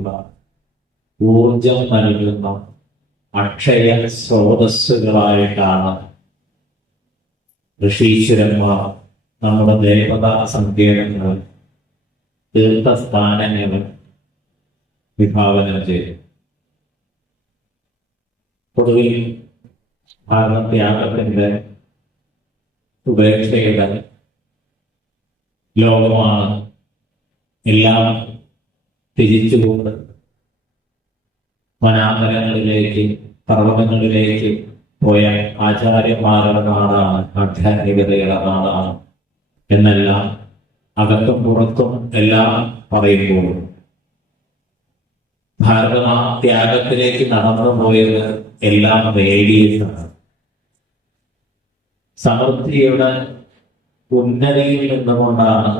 വേണ്ടിയുള്ള ഊർജം നൽകുന്ന അക്ഷയ സ്രോതസ്സുകളായിട്ടാണ് ഋഷീശ്വരന്മാർ നമ്മുടെ ദേവതാ സങ്കേതങ്ങൾ തീർത്ഥസ്ഥാനങ്ങൾ വിഭാവനം ചെയ്തു. പൊതുവിൽ ഭാരതത്യാഗത്തിന്റെ ഉപേക്ഷയുടെ ലോകമാണ് എല്ലാം തിരിച്ചുകൊണ്ട് വനാന്തരങ്ങളിലേക്ക് പർവതങ്ങളിലേക്ക് പോയ ആചാര്യന്മാരുടെ നാടാണ് ആധ്യാത്മികതയുടെ നാടാണ് എന്നെല്ലാം അകത്തും പുറത്തും എല്ലാം പറയുമ്പോൾ. ഭാരതം ആ ത്യാഗത്തിലേക്ക് നടന്നു പോയത് എല്ലാം നേടിയതാണ്. സമൃദ്ധിയുടെ ഉന്നതിയിൽ നിന്നുകൊണ്ടാണ്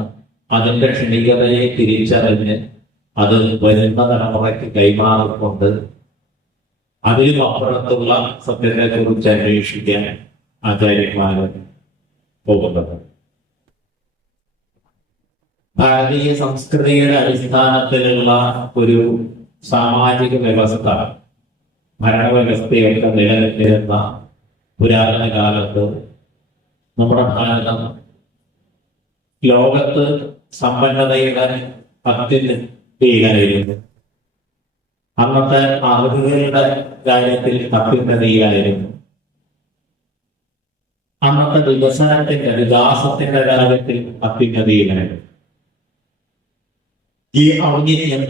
അതിന്റെ ക്ഷണികതയെ തിരിച്ചറിഞ്ഞ് അത് വരുന്ന തലമുറയ്ക്ക് കൈമാറിക്കൊണ്ട് അതിലും അപ്പുറത്തുള്ള സത്യത്തെ കുറിച്ച് അന്വേഷിക്കാൻ ആചാര്യന്മാര് പോകുന്നത്. ഭാരതീയ സംസ്കൃതിയുടെ അടിസ്ഥാനത്തിലുള്ള ഒരു സാമാജിക വ്യവസ്ഥ ഭരണവ്യവസ്ഥയൊക്കെ നിലനിന്നിരുന്ന പുരാതന കാലത്ത് നമ്മുടെ ഭാരതം ലോകത്ത് സമ്പന്നതയുടെ അത്യുന്നതിയിലായിരുന്നു അന്നത്തെ അറിവുകളുടെ കാര്യത്തിൽ അത്യുന്നതിയിലായിരുന്നു അന്നത്തെ വികസനത്തിന്റെ വികാസത്തിന്റെ കാര്യത്തിൽ അത്യുന്നതിയിലായിരുന്നു ഈ ഔന്നിത്യം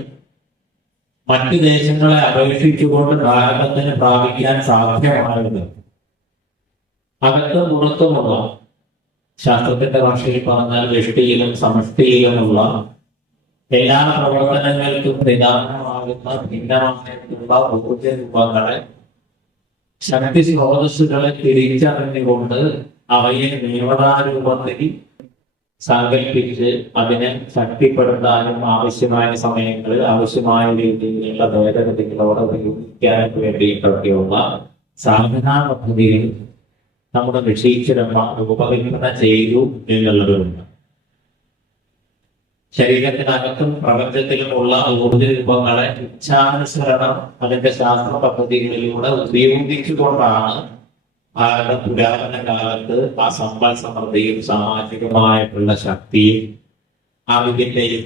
മറ്റു ദേശങ്ങളെ അപേക്ഷിച്ചുകൊണ്ട് ഭാരതത്തിന് പ്രാപിക്കാൻ സാധ്യമായത് അകത്തും പുറത്തുമുള്ള ശാസ്ത്രത്തിന്റെ ഭാഷയിൽ പറഞ്ഞാൽ ദൃഷ്ടിയിലും സമഷ്ടിയിലുമുള്ള എല്ലാ പ്രവർത്തനങ്ങൾക്കും പ്രധാനമാകുന്ന ഭിന്നമായിട്ടുള്ള ഊർജ രൂപങ്ങളെ ശക്തി സ്രോതസ്സുകളെ തിരിച്ചറിഞ്ഞുകൊണ്ട് അവയെ നിയമതാരൂപത്തിൽ സങ്കല്പിച്ച് അതിനെ ശക്തിപ്പെടുത്താനും ആവശ്യമായ സമയങ്ങളിൽ ആവശ്യമായ രീതിയിലുള്ള ഭേദഗതികളോടെ ഉപയോഗിക്കാൻ വേണ്ടിയിട്ടൊക്കെയുള്ള സാധനാ പദ്ധതികൾ നമ്മുടെ ഋഷീശ്വരന്മാർ രൂപകൽപ്പന ചെയ്തു എന്നുള്ളതുണ്ട്. ശരീരത്തിനകത്തും പ്രപഞ്ചത്തിലുമുള്ള ഊർജ രൂപങ്ങളെ ഇച്ഛാനുസരണം അതിന്റെ ശാസ്ത്ര പദ്ധതികളിലൂടെ ഉപയോഗിച്ചുകൊണ്ടാണ് ഭാരത പുരാതന കാലത്ത് ആ സമ്പൽ സമൃദ്ധിയും സാമാജികമായിട്ടുള്ള ശക്തിയും അറിവിന്റെയും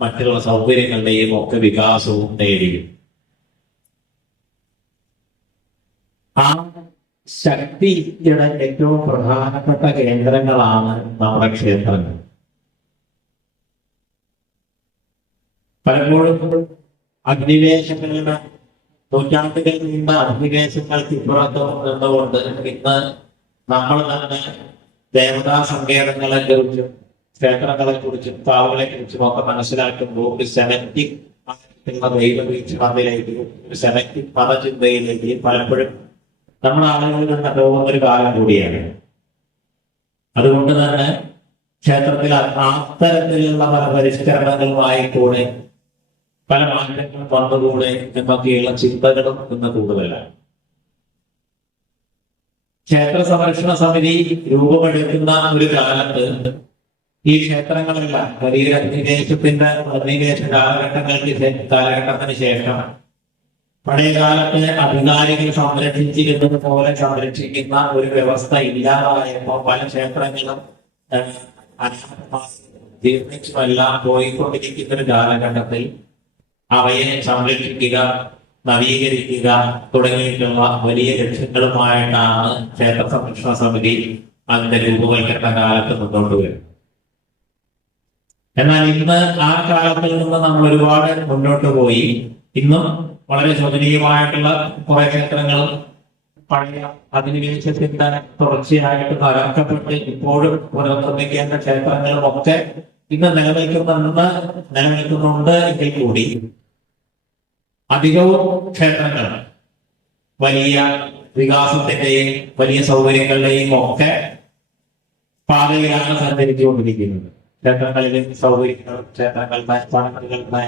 മറ്റുള്ള സൗകര്യങ്ങളുടെയും ഒക്കെ വികാസവും നേടിയും ആ ശക്തിയുടെ ഏറ്റവും പ്രധാനപ്പെട്ട കേന്ദ്രങ്ങളാണ് നമ്മുടെ ക്ഷേത്രങ്ങൾ. പലപ്പോഴും അഗ്നിവേശങ്ങളുടെ നൂറ്റാണ്ടുകൾക്ക് മുമ്പ് അധിനിവേശങ്ങൾക്ക് ഇപ്പുറത്ത് നിന്നുകൊണ്ട് ഇന്ന് നമ്മൾ തന്നെ ദേവതാ സങ്കേതങ്ങളെ കുറിച്ചും ക്ഷേത്രങ്ങളെ കുറിച്ചും താവുകളെ കുറിച്ചും ഒക്കെ മനസ്സിലാക്കുമ്പോൾ ഒരു സെനറ്റിക് ഒരു സെനറ്റിക് പദചിന്തയിലേക്ക് പലപ്പോഴും നമ്മൾ ആളുകളിൽ നിന്ന് പോകുന്ന ഒരു കാലം കൂടിയാണ്. അതുകൊണ്ട് തന്നെ ക്ഷേത്രത്തിൽ അത്തരത്തിലുള്ള പല പരിഷ്കരണങ്ങളുമായി കൂടെ പല മാറ്റങ്ങളും വന്നതുകൂടെ എന്നൊക്കെയുള്ള ചിന്തകളും ഇന്ന് കൂടുതലാണ്. ക്ഷേത്ര സംരക്ഷണ സമിതി രൂപമെടുക്കുന്ന ഒരു കാലത്ത് ഈ ക്ഷേത്രങ്ങളെല്ലാം ശരീരത്തിന്റെ അധിനിവേശ കാലഘട്ടങ്ങൾക്ക് കാലഘട്ടത്തിന് ശേഷം പഴയ കാലത്ത് അധികാരികൾ സംരക്ഷിച്ചിരുന്നത് പോലെ സംരക്ഷിക്കുന്ന ഒരു വ്യവസ്ഥ ഇല്ലാതായപ്പോൾ പല ക്ഷേത്രങ്ങളും ജീർണിച്ചുമെല്ലാം പോയിക്കൊണ്ടിരിക്കുന്ന ഒരു കാലഘട്ടത്തിൽ അവയെ സംരക്ഷിക്കുക നവീകരിക്കുക തുടങ്ങിയിട്ടുള്ള വലിയ ലക്ഷ്യങ്ങളുമായിട്ടാണ് ക്ഷേത്ര സംരക്ഷണ സമിതി അതിന്റെ രൂപവൽക്കരണ കാലത്ത് മുന്നോട്ട് വരുന്നത്. എന്നാൽ ഇന്ന് ആ കാലത്തിൽ നിന്ന് നമ്മൾ ഒരുപാട് മുന്നോട്ട് പോയി. ഇന്നും വളരെ ശോചനീയമായിട്ടുള്ള കുറെ ക്ഷേത്രങ്ങൾ പഴയ അധിനിവേശത്തിന്റെ തുടർച്ചയായിട്ട് തകർക്കപ്പെട്ട് ഇപ്പോഴും പുനർനിർമ്മിക്കേണ്ട ക്ഷേത്രങ്ങളും ഒക്കെ ഇന്ന് നിലനിൽക്കുന്നുണ്ട് നിലനിൽക്കുന്നുണ്ട് എങ്കിൽ കൂടി അധികവും ക്ഷേത്രങ്ങൾ വലിയ വികാസത്തിന്റെയും വലിയ സൗകര്യങ്ങളുടെയും ഒക്കെ പാതയിലാണ് സഞ്ചരിച്ചുകൊണ്ടിരിക്കുന്നത്. ക്ഷേത്രങ്ങളിലും സൗകര്യങ്ങൾ ക്ഷേത്രങ്ങളുടെ പണങ്ങളുടെ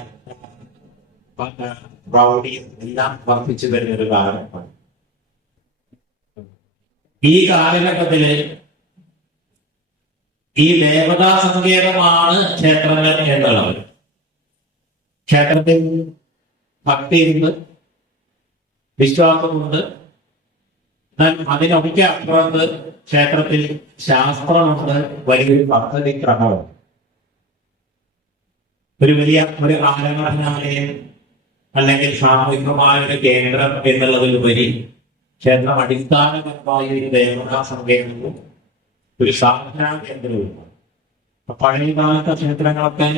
പ്രൗഢിയും എല്ലാം വർദ്ധിച്ചു വരുന്ന ഒരു കാലഘട്ടമാണ്. ഈ കാലഘട്ടത്തിൽ ഈ ദേവതാ സങ്കേതമാണ് ക്ഷേത്രങ്ങൾ എന്നുള്ളത്. ക്ഷേത്രത്തിൽ ഭക്തിയുണ്ട് വിശ്വാസമുണ്ട്. എന്നാൽ അതിനൊക്കെ അപ്പുറത്ത് ക്ഷേത്രത്തിൽ ശാസ്ത്രമുണ്ട്. വലിയൊരു പദ്ധതി ക്രമമുണ്ട് ഒരു വലിയ ഒരു ആരാധനാലയം അല്ലെങ്കിൽ സാമൂഹികമായ ഒരു കേന്ദ്രം എന്നുള്ളതിലുപരി ക്ഷേത്രം അടിസ്ഥാനപരമായ ഒരു ദേവതാ സങ്കേതവും ഒരു സാധനാ കേന്ദ്രവും പഴയ കാലത്തെ ക്ഷേത്രങ്ങളൊക്കെ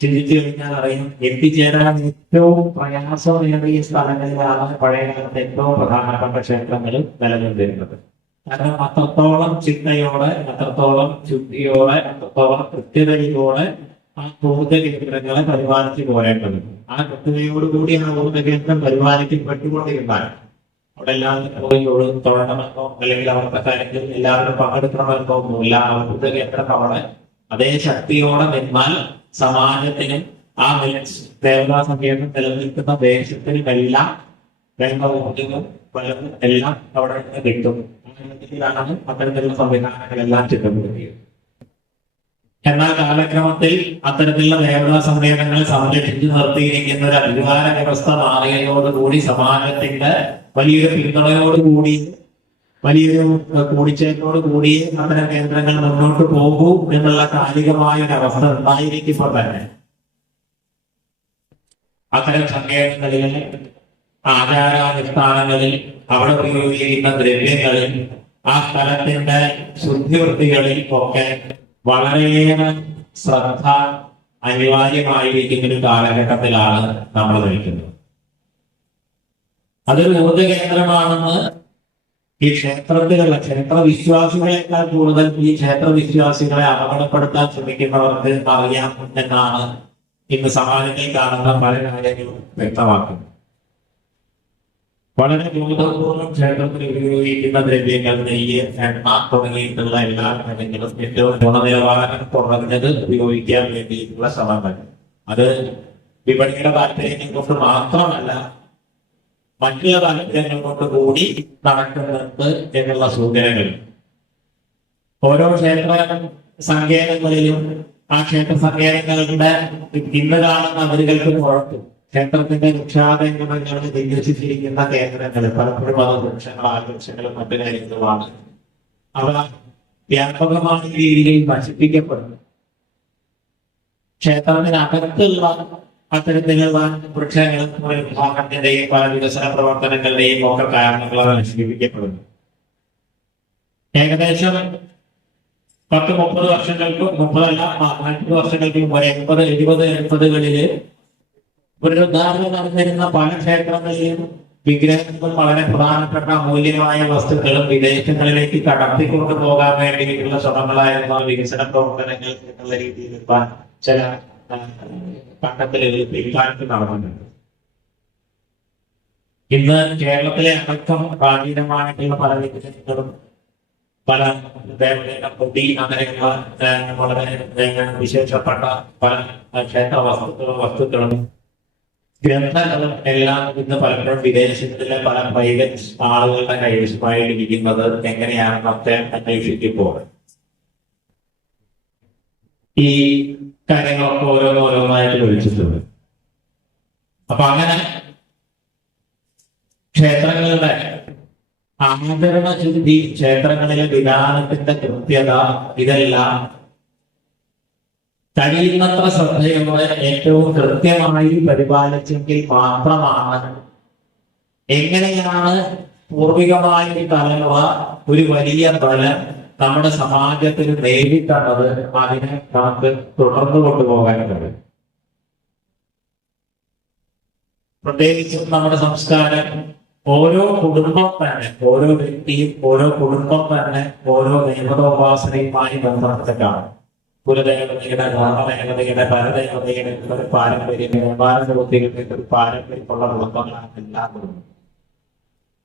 ചിന്തിച്ചു കഴിഞ്ഞാൽ അറിയാം എത്തിച്ചേരാൻ ഏറ്റവും പ്രയാസമേറിയ സ്ഥലങ്ങളിലാണ് പഴയ കാലത്ത് ഏറ്റവും പ്രധാനപ്പെട്ട ക്ഷേത്രങ്ങളും നിലനിന്നിരുന്നത്. കാരണം അത്രത്തോളം ചിന്തയോടെ അത്രത്തോളം ശുദ്ധിയോടെ അത്രത്തോളം കൃത്യതയോടെ ആ ഊർജ കേന്ദ്രങ്ങളെ പരിപാലിച്ചു പോരേണ്ടത്. ആ കൃത്യതയോടുകൂടി ആ ഊർജ കേന്ദ്രം പരിപാലിക്കപ്പെട്ടുകൊണ്ടിരുന്നാൽ അവിടെ എല്ലാവരും തൊഴണമെന്നോ അല്ലെങ്കിൽ അവരുടെ കാര്യത്തിൽ എല്ലാവരും പങ്കെടുക്കണമെന്നോ ഒന്നുമില്ല. ആ ഊർജ കേന്ദ്രം അവിടെ അതേ ശക്തിയോടെ നിന്നാൽ സമാജത്തിനും ആ ദേവതാ സങ്കേതം നിലനിൽക്കുന്ന ദേശത്തിനും എല്ലാം വേണ്ട ഊർജവും ബലവും എല്ലാം അവിടെ നിന്ന് കിട്ടും. അത്തരത്തിലുള്ള സംവിധാനങ്ങളെല്ലാം ചിട്ടപ്പെടുത്തിയത് എന്നാൽ കാലക്രമത്തിൽ അത്തരത്തിലുള്ള ദേവതാ സമ്മേളനങ്ങൾ സംരക്ഷിച്ചു നിർത്തിയിരിക്കുന്ന ഒരു അധികാര വ്യവസ്ഥ മാറിയതോടുകൂടി സമാജത്തിന്റെ വലിയൊരു പിന്തുണയോടുകൂടി വലിയൊരു ഏഹ്, കൂടിച്ചേരലോട് കൂടി അത്തരം കേന്ദ്രങ്ങൾ മുന്നോട്ട് പോകൂ എന്നുള്ള കാലികമായ ഒരു അവസ്ഥ ഉണ്ടായിരിക്കുമ്പോൾ തന്നെ. അത്തരം സങ്കേതങ്ങളിൽ ആചാരാനുഷ്ഠാനങ്ങളിൽ അവിടെ ഉപയോഗിക്കുന്ന ദ്രവ്യങ്ങളിൽ ആ സ്ഥലത്തിന്റെ ശുദ്ധിവൃത്തികളിൽ ഒക്കെ വളരെയേറെ ശ്രദ്ധ അനിവാര്യമായിരിക്കുന്ന ഒരു കാലഘട്ടത്തിലാണ് നമ്മൾ നിൽക്കുന്നത്. അതൊരു ഊർജ കേന്ദ്രമാണെന്ന് ഈ ക്ഷേത്രത്തിലുള്ള ക്ഷേത്ര വിശ്വാസികളെക്കാൾ കൂടുതൽ ഈ ക്ഷേത്ര വിശ്വാസികളെ അപകടപ്പെടുത്താൻ ശ്രമിക്കുന്നവർക്ക് അറിയാം എന്നാണ് ഇന്ന് സമാജത്തിൽ കാണുന്ന പല കാര്യങ്ങളും വ്യക്തമാക്കുന്നത്. വളരെ ബോധപൂർവം ക്ഷേത്രത്തിൽ ഉപയോഗിക്കുന്ന ദ്രവ്യങ്ങൾ നെയ്യ് എണ്ണ തുടങ്ങിയിട്ടുള്ള എല്ലാ കാര്യങ്ങളും ഏറ്റവും ഗുണനിലവാരം കുറഞ്ഞത് ഉപയോഗിക്കാൻ വേണ്ടിയിട്ടുള്ള ശ്രമങ്ങൾ. അത് വിപണിയുടെ താല്പര്യം കൊണ്ട് മാത്രമല്ല മറ്റുള്ള താല്പര്യങ്ങൾ കൊണ്ട് കൂടി നടക്കുന്നുണ്ട് എന്നുള്ള സൂചനകൾ. ഓരോ ക്ഷേത്ര സങ്കേതങ്ങളിലും ആ ക്ഷേത്ര സങ്കേതങ്ങളുടെ ഇന്ന് കാണുന്ന അതിരുകൾക്ക് പുറത്ത് ക്ഷേത്രത്തിന്റെ വൃക്ഷാതങ്ങൾ വിന്യസിച്ചിരിക്കുന്ന കേന്ദ്രങ്ങൾ. പലപ്പോഴും അത് വൃക്ഷങ്ങൾ ആകർഷങ്ങളും മറ്റു കാര്യങ്ങളുമാണ്. അവ വ്യാപകമായ രീതിയിൽ നശിപ്പിക്കപ്പെടുന്നു. ക്ഷേത്രത്തിനകത്തുള്ള അത്തരത്തിലുള്ള വൃക്ഷങ്ങളും വിഭാഗത്തിന്റെയും പല വികസന പ്രവർത്തനങ്ങളുടെയും ഒക്കെ കാരണങ്ങളാണ് നശിപ്പിക്കപ്പെടുന്നു. ഏകദേശം പത്ത് മുപ്പത് വർഷങ്ങൾക്ക് മുപ്പതല്ല നാൽപ്പത് വർഷങ്ങൾക്ക് മുമ്പ് എൺപത് എഴുപത് എൺപതുകളിൽ പുനരുദ്ധാരണം നടന്നിരുന്ന പല ക്ഷേത്രങ്ങളിലും വിഗ്രഹങ്ങളും വളരെ പ്രധാനപ്പെട്ട അമൂല്യമായ വസ്തുക്കളും വിദേശങ്ങളിലേക്ക് കടത്തിക്കൊണ്ടു പോകാൻ വേണ്ടിയിട്ടുള്ള ശ്രമങ്ങളായിരുന്നു വികസന പ്രവർത്തനങ്ങൾ എന്നുള്ള രീതിയിൽ ചില ആ, കണ്ടെത്തലുകൾ പിൽക്കാലത്ത് നടന്നിട്ടുണ്ട് ഇന്ന് കേരളത്തിലെ അടക്കം പ്രാചീനമായിട്ടുള്ള പല വിഗ്രഹങ്ങളും പല ദേവതയുടെ പൊടി അങ്ങനെയുള്ള വളരെ വിശേഷപ്പെട്ട പല ക്ഷേത്ര വസ്തുക്കളും വസ്തുക്കളും ഗ്രന്ഥങ്ങളും എല്ലാം ഇന്ന് പലപ്പോഴും വിദേശത്തിലെ പല പ്രൈവറ്റ് ആളുകളുടെ കൈവശമായിരിക്കുന്നത് എങ്ങനെയാണെന്നൊക്കെ അന്വേഷിക്കുമ്പോൾ ഈ കാര്യങ്ങളൊക്കെ ഓരോന്നോരോന്നായിട്ട് വിളിച്ചിട്ടുണ്ട്. അപ്പൊ അങ്ങനെ ക്ഷേത്രങ്ങളുടെ ആചരണ ശുദ്ധി ക്ഷേത്രങ്ങളിലെ വിധാനത്തിന്റെ കൃത്യത ഇതെല്ലാം കഴിയുന്നത്ര ശ്രദ്ധയോടെ ഏറ്റവും കൃത്യമായി പരിപാലിച്ചെങ്കിൽ മാത്രമാണ് എങ്ങനെയാണ് പൂർവികമായ തലമുറ ഒരു വലിയ ബലം നമ്മുടെ സമാജത്തിൽ നേരിട്ടുള്ളത് അതിനെ നമുക്ക് തുടർന്നു കൊണ്ടുപോകാൻ കഴിയും പ്രത്യേകിച്ചും നമ്മുടെ സംസ്കാരം ഓരോ കുടുംബം തന്നെ ഓരോ വ്യക്തിയും ഓരോ കുടുംബം തന്നെ ഓരോ നിയമതോപാസനയുമായി ബന്ധപ്പെട്ടിട്ടാണ്. കുലദേവതയുടെ ധർമ്മദേവതയുടെ പരദേവതയുടെ ഒരു പാരമ്പര്യം വ്യാപാരബുദ്ധികളുടെ ഒരു പാരമ്പര്യമുള്ള കുടുംബങ്ങളാണ് എല്ലാ കുടുംബം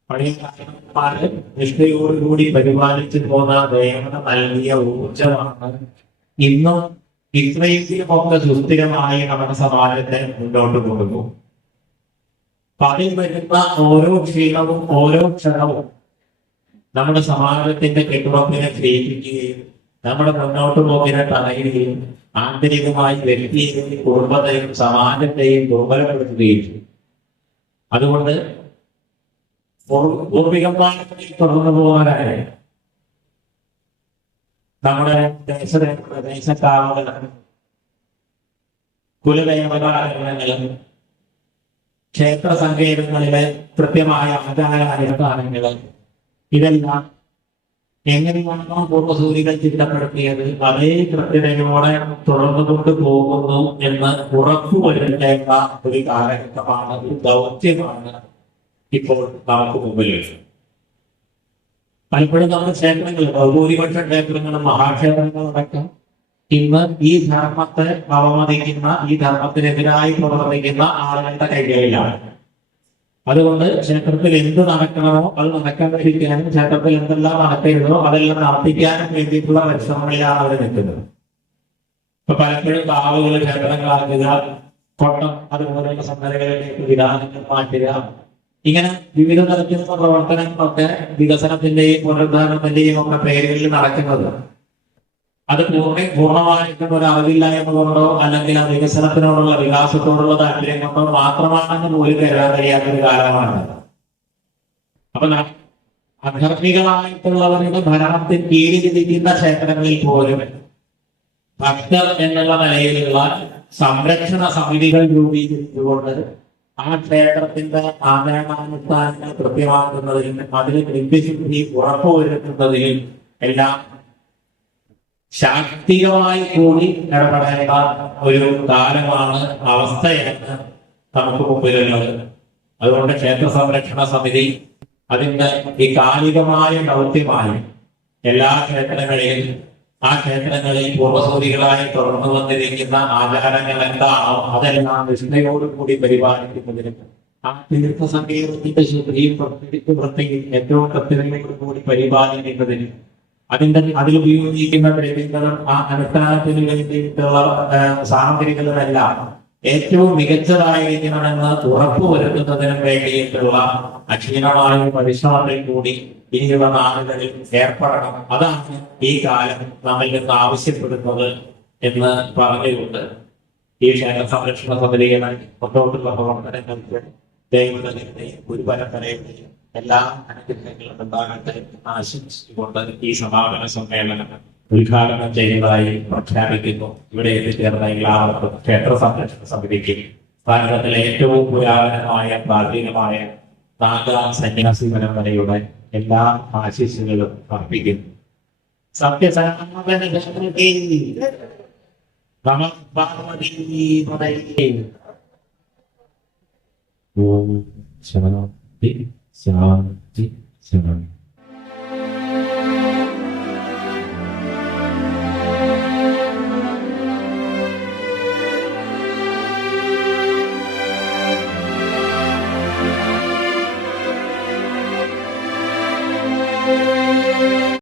പഴയ നിഷ്ഠയോടുകൂടി പരിപാലിച്ചു പോന്ന ദേവത നൽകിയ ഊർജമാണ് ഇന്നും ഇത്രയെങ്കിലും ഒക്കെ സുസ്ഥിരമായി നമ്മുടെ സമാജത്തെ മുന്നോട്ട് കൊണ്ടുപോകും. അപ്പൊ അതിൽ വരുന്ന ഓരോ ക്ഷീണവും ഓരോ ക്ഷണവും നമ്മുടെ സമാജത്തിന്റെ കെട്ടുറപ്പിനെ ക്ഷയിപ്പിക്കുകയും നമ്മുടെ മുന്നോട്ട് പോക്കിനെ തടയുകയും ആന്തരികമായി വ്യക്തിയെയും കുടുംബത്തെയും സമാജത്തെയും ദുർബലപ്പെടുത്തുകയും ചെയ്യും. അതുകൊണ്ട് പൂർ- പൂർവികന്മാരെ തുടർന്നു പോകാനായി. നമ്മുടെ ദേശ ദേശക്കാവുകൾ കുലദേവതാരങ്ങളും ക്ഷേത്ര സങ്കേതങ്ങളിലെ കൃത്യമായ ആചാരാനുഷ്ഠാനങ്ങൾ ഇതെല്ലാം എങ്ങനെയാണോ പൂർവസൂരികൾ ചിട്ടപ്പെടുത്തിയത് അതേ കൃത്യതയോടെ തുടർന്നു കൊണ്ടുപോകുന്നു എന്ന് ഉറപ്പുവരുത്തേണ്ട ഒരു കാലഘട്ടമാണ് ദൗത്യമാണ്. ഇപ്പോൾ നമുക്ക് മുമ്പിലുള്ളത് പലപ്പോഴും നമ്മുടെ ക്ഷേത്രങ്ങൾ ഭൂരിപക്ഷ ക്ഷേത്രങ്ങളും മഹാക്ഷേത്രങ്ങളും അടക്കം ഇന്ന് ഈ ധർമ്മത്തെ അവമതിക്കുന്ന ഈ ധർമ്മത്തിനെതിരായി പ്രവർത്തിക്കുന്ന ആളുകളുടെ കൈകളിലാണ്. അതുകൊണ്ട് ക്ഷേത്രത്തിൽ എന്ത് നടക്കണമോ അത് നടക്കാതിരിക്കാനും ക്ഷേത്രത്തിൽ എന്തെല്ലാം നടക്കരുതോ അതെല്ലാം നടത്തിക്കാനും വേണ്ടിയിട്ടുള്ള പരിശ്രമങ്ങളിലാണ് അവർ നിൽക്കുന്നത്. ഇപ്പൊ പലപ്പോഴും കാവുകൾ ക്ഷേത്രങ്ങളാക്കുക കൊട്ടം അതുപോലെയുള്ള സംഘടനകളിലേക്ക് വിധാനങ്ങൾ മാറ്റുക ഇങ്ങനെ വിവിധ തരത്തിലുള്ള പ്രവർത്തനങ്ങളൊക്കെ വികസനത്തിന്റെയും പുനരുദ്ധാരണത്തിന്റെയും ഒക്കെ പേരുകളിൽ നടക്കുന്നത്. അത് പൂർണ പൂർണമായിട്ടും ഒരു അറിവില്ലായ്മ കൊണ്ടോ അല്ലെങ്കിൽ ആ വികസനത്തിനോടുള്ള വികാസത്തോടുള്ള താല്പര്യം കൊണ്ടോ മാത്രമാണെന്ന് പോലും കരുതാൻ കഴിയാത്ത ഒരു കാലമാണ്. അപ്പൊ അധർമ്മികളായിട്ടുള്ളവരുടെ ഭരണത്തിൽ കീഴിലിരിക്കുന്ന ക്ഷേത്രങ്ങളിൽ പോലും ഭക്തർ എന്നുള്ള നിലയിലുള്ള സംരക്ഷണ സമിതികൾ രൂപീകരിച്ചുകൊണ്ട് ആ ക്ഷേത്രത്തിന്റെ ആചരണാനുഷ്ഠാനങ്ങൾ കൃത്യമാക്കുന്നതിനും അതിൽ നിത്യശുദ്ധി ഉറപ്പുവരുത്തുന്നതിനും എല്ലാം ശാക്തികമായി കൂടി ഇടപെടേണ്ട ഒരു കാലമാണ് അവസ്ഥയെന്ന് നമുക്ക് മുമ്പിലുള്ളത്. അതുകൊണ്ട് ക്ഷേത്ര സംരക്ഷണ സമിതി അതിന്റെ ഈ കാലികമായ ദൗത്യമായി എല്ലാ ക്ഷേത്രങ്ങളെയും ആ ക്ഷേത്രങ്ങളിൽ പൂർവസൂരികളായി തുടർന്നു വന്നിരിക്കുന്ന ആചാരങ്ങൾ എന്താണോ അതെല്ലാം നിഷ്ഠയോടുകൂടി പരിപാലിക്കുന്നതിനും ആ തീർത്ഥ സങ്കേതത്തിന്റെ ശുദ്ധിയും പ്രത്യേകിച്ച് വൃത്തിയും ഏറ്റവും കൃത്യതയോടുകൂടി പരിപാലിക്കുന്നതിനും അതിന്റെ അതിൽ ഉപയോഗിക്കുന്ന ദ്രവ്യങ്ങളും ആ അനുഷ്ഠാനത്തിന് വേണ്ടിയിട്ടുള്ള സാമഗ്രികളുമെല്ലാം ഏറ്റവും മികച്ചതായിരിക്കണമെന്ന് ഉറപ്പുവരുത്തുന്നതിനും വേണ്ടിയിട്ടുള്ള അക്ഷീണമായ പരിശ്രമത്തിൽ കൂടി ഇനിയുള്ള നാളുകളിൽ ഏർപ്പെടണം. അതാണ് ഈ കാലം നമ്മിൽ നിന്ന് ആവശ്യപ്പെടുന്നത് എന്ന് പറഞ്ഞുകൊണ്ട് ഈ ക്ഷേത്ര സംരക്ഷണ സമിതിയുടെ മുന്നോട്ടുള്ള പ്രവർത്തനങ്ങൾക്ക് ദൈവത്തിന്റെയും ഗുരുപരമ്പരയുടെയും എല്ലാ അനുഗ്രഹങ്ങളും ഉണ്ടാകട്ടെ ആശംസിച്ചുകൊണ്ട് ഈ സമാപന സമ്മേളനം ഉദ്ഘാടനം ചെയ്യുന്നതായി പ്രഖ്യാപിക്കുന്നു. ഇവിടെ എത്തിച്ചേർന്ന എല്ലാവർക്കും ക്ഷേത്ര സംരക്ഷണ സമിതിക്ക് ഭാരതത്തിലെ ഏറ്റവും പുരാതനമായ പ്രാചീനമായ നാഗാം സന്യാസി പരമ്പരയുടെ എല്ലാ ആശീസ്സുകളും അർപ്പിക്കുന്നു. ഓം ശാന്തി ശാന്തി ശാന്തി.